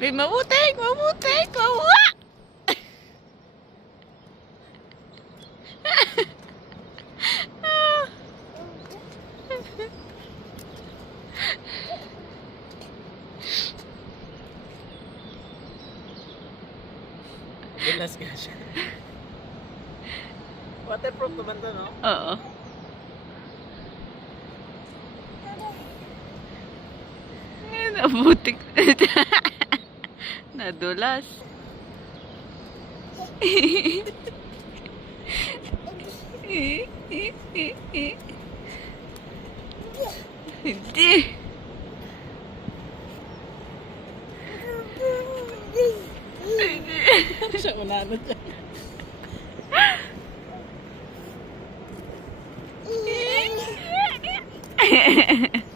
Uy, mabutik, mabutik, mabuha! Bilas ka siya. Waterproof naman to, no? Oo. Nabutik. Nadulas. Hindi. Siya unano dyan. Hehehe